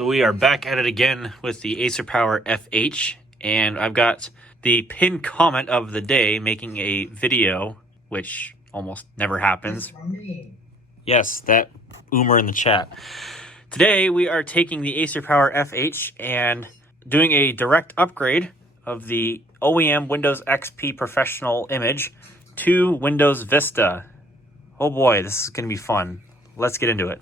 So we are back at it again with the AcerPower FH, and I've got the pinned comment of the day making a video, which almost never happens. Yes, that Oomer in the chat. Today we are taking the AcerPower FH and doing a direct upgrade of the OEM Windows XP Professional image to Windows Vista. Oh boy, this is going to be fun. Let's get into it.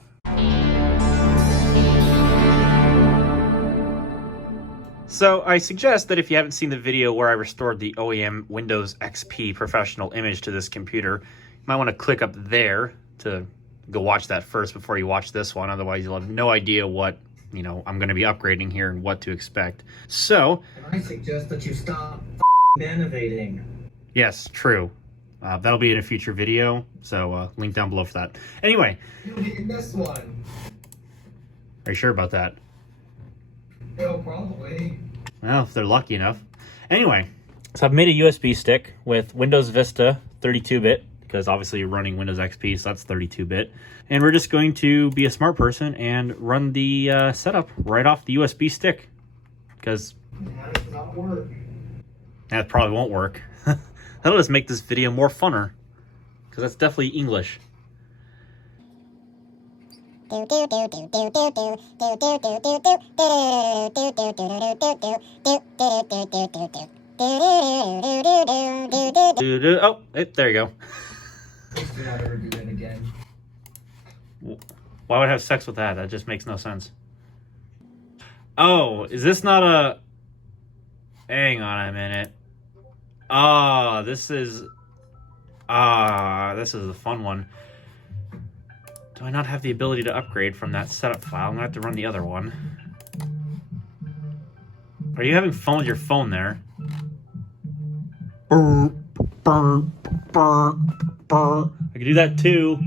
So I suggest that if you haven't seen the video where I restored the OEM Windows XP Professional image to this computer, you might want to click up there to go watch that first before you watch this one. Otherwise, you'll have no idea what, I'm going to be upgrading here and what to expect. So, I suggest that you stop innovating. Yes, true. That'll be in a future video, so link down below for that. Anyway. You'll get in this one. Are you sure about that? No, probably. Well, if they're lucky enough. Anyway, so I've made a USB stick with Windows Vista 32-bit, because obviously you're running Windows XP, so that's 32-bit. And we're just going to be a smart person and run the setup right off the USB stick, because That does not work. that probably won't work. That'll just make this video more funner, because that's definitely English. Oh, there you go. Please do not ever do that again. Why would I have sex with that? That just makes no sense. Oh, is this not a... Hang on a minute. Ah, this is the fun one. Do I not have the ability to upgrade from that setup file? I'm gonna have to run the other one. Are you having fun with your phone there? I can do that too.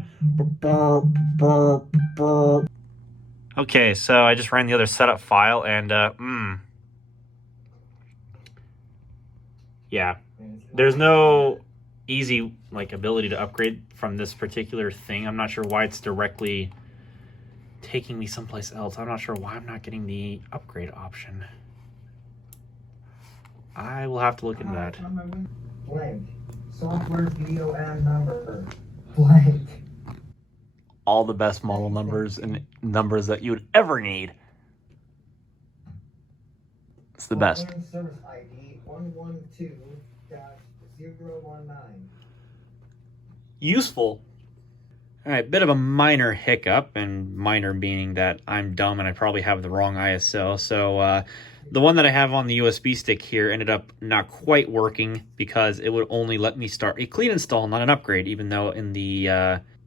Okay, so I just ran the other setup file and yeah. There's no easy ability to upgrade from this particular thing. I'm not sure why it's directly taking me someplace else. I'm not sure why I'm not getting the upgrade option. I will have to look into that. Blank. Software VOM number. Blank. All the best model numbers and numbers that you would ever need. It's the best. Service ID 112-019. Useful. All right, bit of a minor hiccup, and minor meaning that I'm dumb and I probably have the wrong ISO. So the one that I have on the USB stick here ended up not quite working because it would only let me start a clean install, not an upgrade, even though in the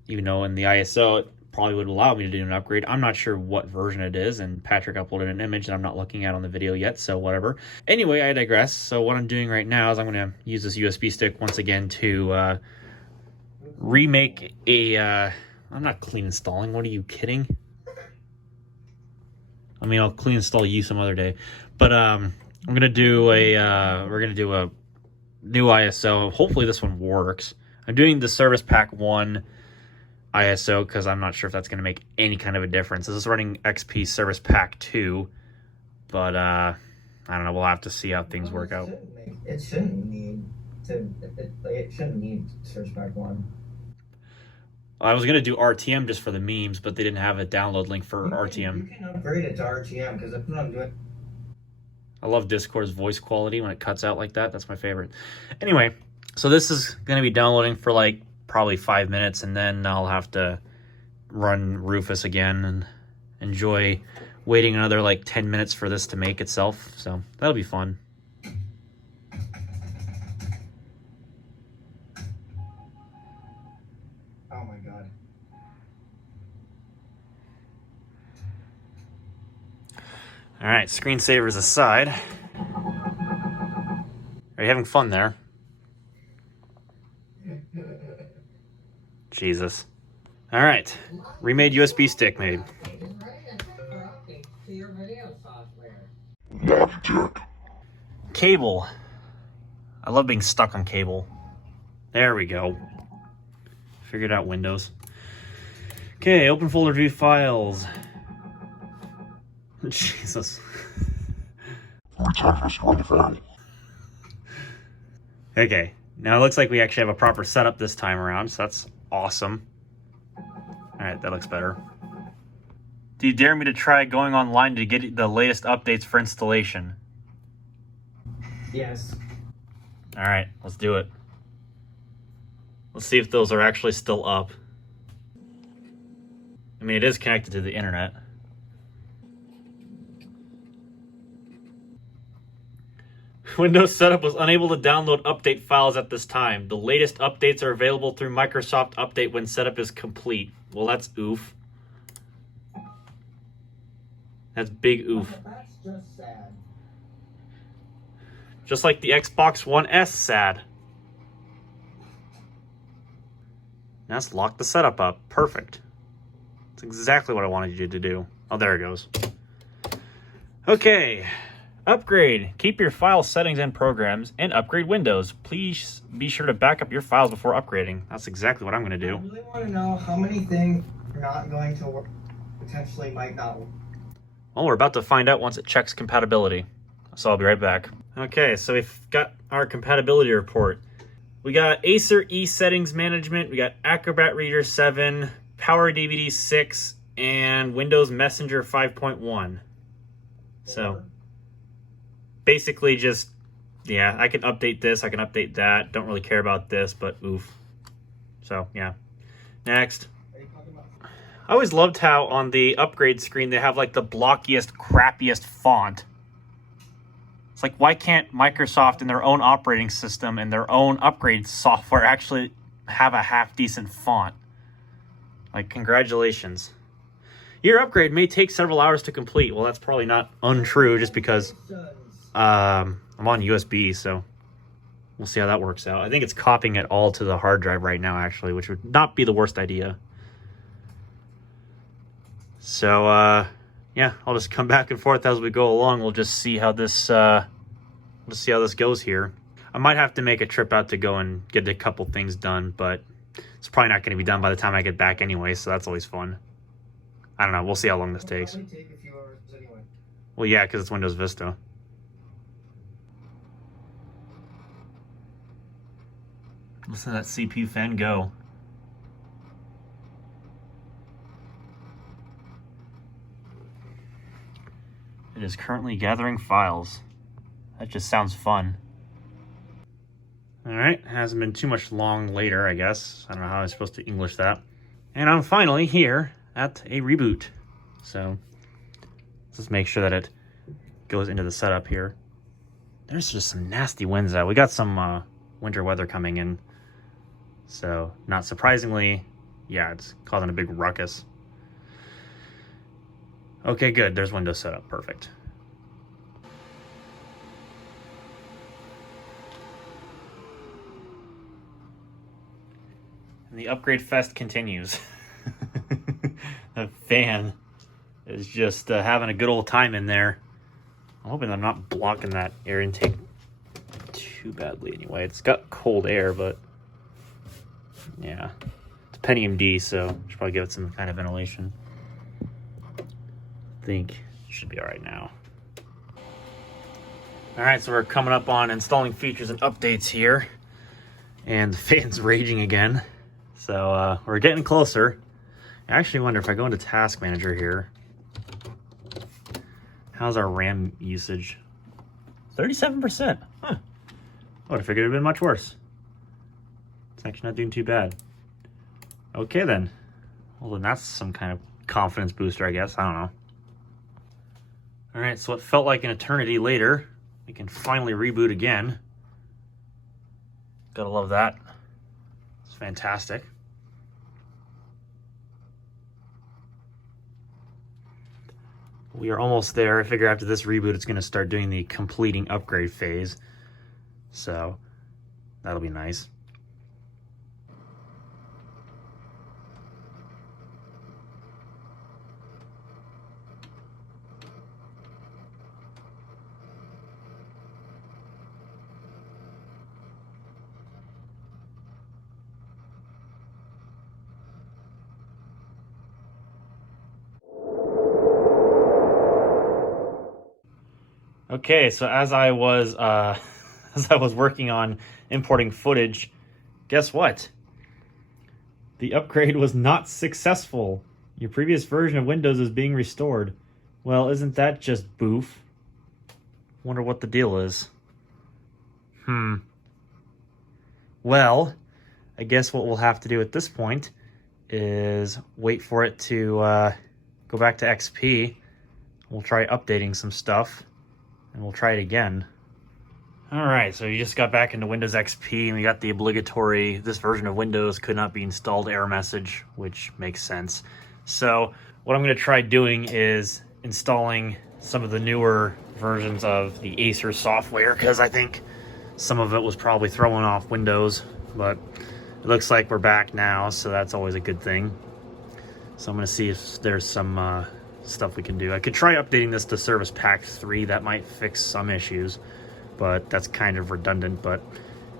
ISO it probably would allow me to do an upgrade. I'm not sure what version it is, and Patrick uploaded an image that I'm not looking at on the video yet, so whatever. Anyway, I digress. So what I'm doing right now is I'm going to use this USB stick once again to remake a... I'm not clean installing. What are you kidding? I mean, I'll clean install you some other day. But I'm going to do a... we're going to do a new ISO. Hopefully this one works. I'm doing the Service Pack 1 ISO because I'm not sure if that's going to make any kind of a difference. This is running XP Service Pack 2, but I don't know. We'll have to see how things work out. It shouldn't need Service Pack 1. I was going to do RTM just for the memes, but they didn't have a download link for RTM. You can upgrade it to RTM because that's what I'm doing. I love Discord's voice quality when it cuts out like that. That's my favorite. Anyway, so this is going to be downloading for probably 5 minutes, and then I'll have to run Rufus again and enjoy waiting another 10 minutes for this to make itself. So that'll be fun. Oh my god. All right, screensavers aside. Are you having fun there? Jesus. All right, remade USB stick made. Cable. I love being stuck on cable. There we go. Figured out Windows. Okay, open folder, view files. Jesus. Return you unfairly. Okay, now it looks like we actually have a proper setup this time around, so that's awesome. Alright, that looks better. Do you dare me to try going online to get the latest updates for installation? Yes. Alright, let's do it. Let's see if those are actually still up. I mean, it is connected to the internet. Windows Setup was unable to download update files at this time. The latest updates are available through Microsoft Update when setup is complete. Well, that's oof. That's big oof. That's just sad. Just like the Xbox One S sad. Now let's lock the setup up. Perfect. That's exactly what I wanted you to do. Oh, there it goes. Okay. Upgrade. Keep your file settings and programs and upgrade Windows. Please be sure to back up your files before upgrading. That's exactly what I'm going to do. I really want to know how many things are not going to work, potentially might not work. Well, we're about to find out once it checks compatibility. So I'll be right back. Okay, so we've got our compatibility report. We got Acer settings management, we got Acrobat Reader 7, Power DVD 6, and Windows Messenger 5.1. So basically just, yeah, I can update this, I can update that. Don't really care about this, but oof. So, yeah. Next. I always loved how on the upgrade screen they have like the blockiest, crappiest font. It's like, why can't Microsoft in their own operating system and their own upgrade software actually have a half-decent font? Like, congratulations. Your upgrade may take several hours to complete. Well, that's probably not untrue just because I'm on USB, so we'll see how that works out. I think it's copying it all to the hard drive right now, actually, which would not be the worst idea. So, yeah, I'll just come back and forth as we go along. We'll just see how this goes here. I might have to make a trip out to go and get a couple things done, but it's probably not going to be done by the time I get back anyway, so that's always fun. I don't know. We'll see how long this takes. It'll probably take a few hours anyway. Well, yeah, because it's Windows Vista. Listen to that CPU fan go. It is currently gathering files. That just sounds fun. Alright, hasn't been too much long later, I guess. I don't know how I'm supposed to English that. And I'm finally here at a reboot. So, let's just make sure that it goes into the setup here. There's just some nasty winds out. We got some winter weather coming in. So, not surprisingly, yeah, it's causing a big ruckus. Okay, good. There's Windows setup. Perfect. And the upgrade fest continues. The fan is just having a good old time in there. I'm hoping I'm not blocking that air intake too badly anyway. It's got cold air, but yeah. It's Pentium D, so I should probably give it some kind of ventilation. I think it should be all right now. All right, so we're coming up on installing features and updates here. And the fan's raging again. So we're getting closer. I actually wonder if I go into Task Manager here. How's our RAM usage? 37%. Huh. I would have figured it would have been much worse. It's actually not doing too bad. Okay then. Well, then that's some kind of confidence booster, I guess. I don't know. All right, so it felt like an eternity later. We can finally reboot again. Gotta love that. It's fantastic. We are almost there. I figure after this reboot, it's going to start doing the completing upgrade phase. So that'll be nice. Okay, so as I was as I was working on importing footage, guess what? The upgrade was not successful. Your previous version of Windows is being restored. Well, isn't that just boof? Wonder what the deal is. Well, I guess what we'll have to do at this point is wait for it to go back to XP. We'll try updating some stuff, and we'll try it again. Alright, so you just got back into Windows XP, and we got the obligatory, this version of Windows could not be installed error message, which makes sense. So what I'm going to try doing is installing some of the newer versions of the Acer software, because I think some of it was probably throwing off Windows, but it looks like we're back now, so that's always a good thing. So I'm going to see if there's some stuff we can do. I could try updating this to Service Pack 3. That might fix some issues, but that's kind of redundant, but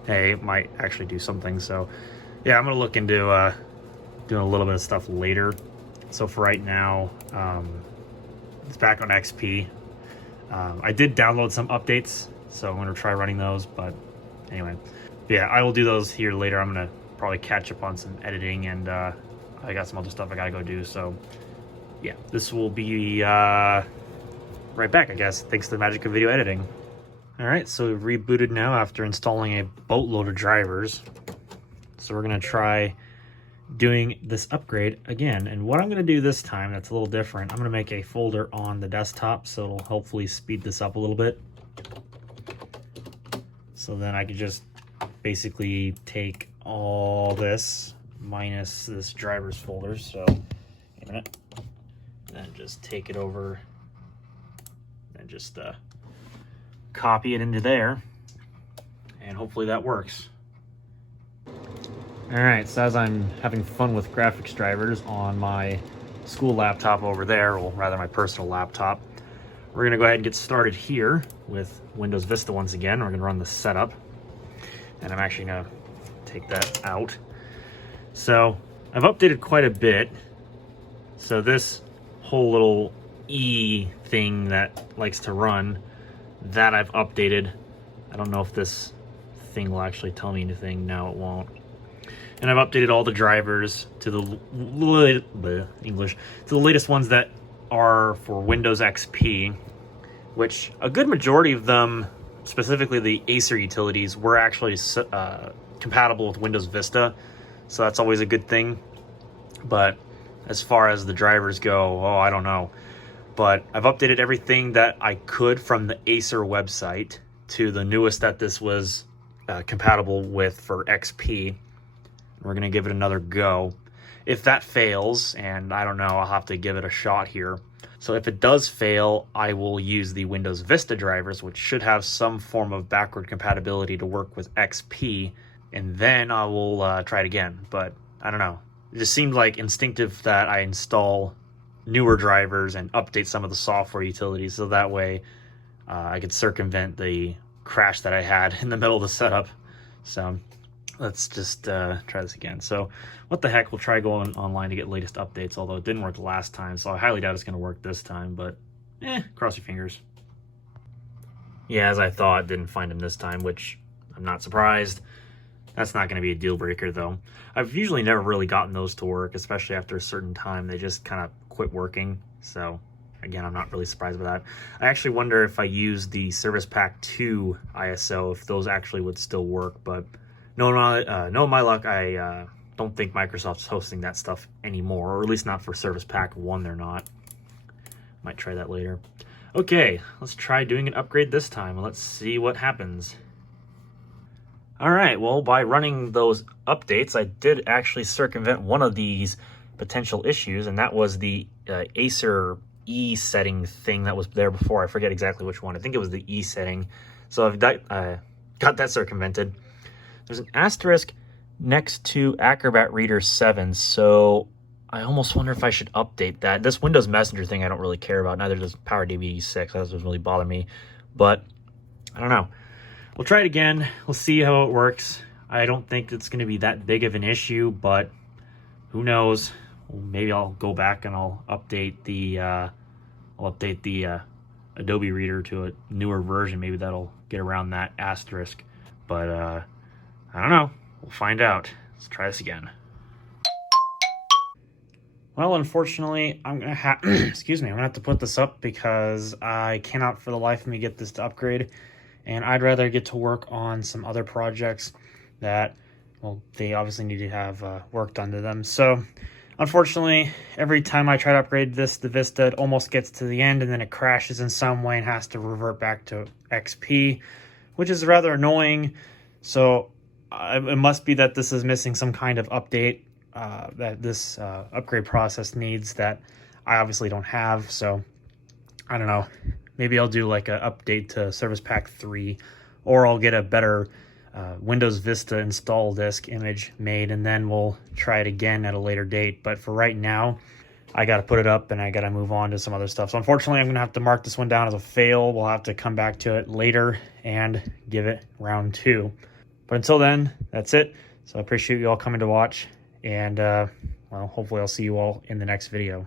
hey, it might actually do something. So yeah, I'm going to look into doing a little bit of stuff later. So for right now, it's back on XP. I did download some updates, so I'm going to try running those, but anyway. Yeah, I will do those here later. I'm going to probably catch up on some editing, and I got some other stuff I got to go do, so yeah, this will be right back, I guess, thanks to the magic of video editing. Alright, so we've rebooted now after installing a boatload of drivers. So we're going to try doing this upgrade again, and what I'm going to do this time that's a little different, I'm going to make a folder on the desktop, so it'll hopefully speed this up a little bit. So then I can just basically take all this minus this drivers folder, so a minute, then just take it over and just copy it into there, and hopefully that works. Alright, so as I'm having fun with graphics drivers on my school laptop over there, or rather my personal laptop, we're going to go ahead and get started here with Windows Vista once again. We're going to run the setup, and I'm actually going to take that out. So I've updated quite a bit. So this whole little E thing that likes to run, that I've updated. I don't know if this thing will actually tell me anything. No, it won't. And I've updated all the drivers to the latest ones that are for Windows XP, which a good majority of them, specifically the Acer utilities, were actually compatible with Windows Vista, so that's always a good thing. But as far as the drivers go, I don't know. But I've updated everything that I could from the Acer website to the newest that this was compatible with for XP. We're going to give it another go. If that fails, and I don't know, I'll have to give it a shot here. So if it does fail, I will use the Windows Vista drivers, which should have some form of backward compatibility to work with XP, and then I will try it again. But I don't know. It just seemed like instinctive that I install newer drivers and update some of the software utilities, so that way I could circumvent the crash that I had in the middle of the setup. So let's just try this again. So what the heck, we'll try going online to get latest updates, although it didn't work last time, so I highly doubt it's going to work this time, but cross your fingers. Yeah, as I thought, didn't find him this time, which I'm not surprised. That's not going to be a deal breaker, though. I've usually never really gotten those to work, especially after a certain time. They just kind of quit working, so again, I'm not really surprised by that. I actually wonder if I use the Service Pack 2 ISO, if those actually would still work, but no, my luck, I don't think Microsoft's hosting that stuff anymore, or at least not for Service Pack 1, they're not. Might try that later. Okay, let's try doing an upgrade this time, and let's see what happens. Alright, well, by running those updates, I did actually circumvent one of these potential issues, and that was the Acer E setting thing that was there before. I forget exactly which one. I think it was the E setting. So I've got that circumvented. There's an asterisk next to Acrobat Reader 7, so I almost wonder if I should update that. This Windows Messenger thing I don't really care about, neither does PowerDB 6, that doesn't really bother me, but I don't know. We'll try it again, we'll see how it works. I don't think it's going to be that big of an issue, but who knows. Maybe I'll go back and I'll update the Adobe Reader to a newer version. Maybe that'll get around that asterisk. But I don't know. We'll find out. Let's try this again. Well, unfortunately, I'm gonna have excuse me. I'm gonna have to put this up because I cannot for the life of me get this to upgrade, and I'd rather get to work on some other projects that, well, they obviously need to have work done to them. So, unfortunately, every time I try to upgrade this to Vista, it almost gets to the end and then it crashes in some way and has to revert back to XP, which is rather annoying. So, it must be that this is missing some kind of update that this upgrade process needs that I obviously don't have. So I don't know, maybe I'll do like an update to Service Pack 3, or I'll get a better Windows Vista install disk image made, and then we'll try it again at a later date. But for right now, I got to put it up and I got to move on to some other stuff. So unfortunately, I'm going to have to mark this one down as a fail. We'll have to come back to it later and give it round 2. But until then, that's it. So I appreciate you all coming to watch. And, well, hopefully I'll see you all in the next video.